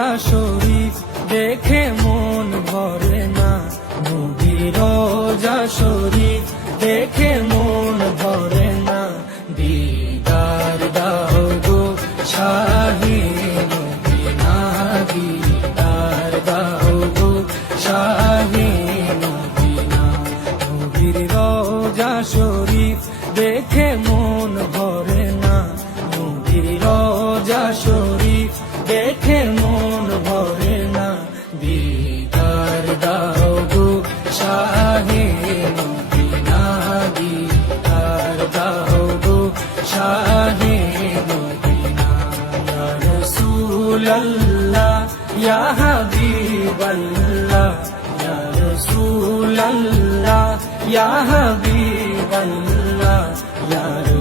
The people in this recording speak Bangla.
রোজা শরীফ দেখে মন ভরে না, নবীর রোজা শরীফ দেখে মন ভরে না। দিদার দাও গো শাহে মদিনা, দিদার দাও গো শাহে মদিনা। নবীর রোজা শরীফ দেখে মন ভরে না, নবীর রোজা শরীফ দেখে মন ভরে না। দিদার দাও গো শাহে মদিনা, দিদার দাও গো শাহে মদিনা। ইয়া রাসূলাল্লাহ ইয়া হাবিবাল্লাহ, ইয়া রাসূলাল্লাহ ইয়া হাবিবাল্লাহ, ইয়া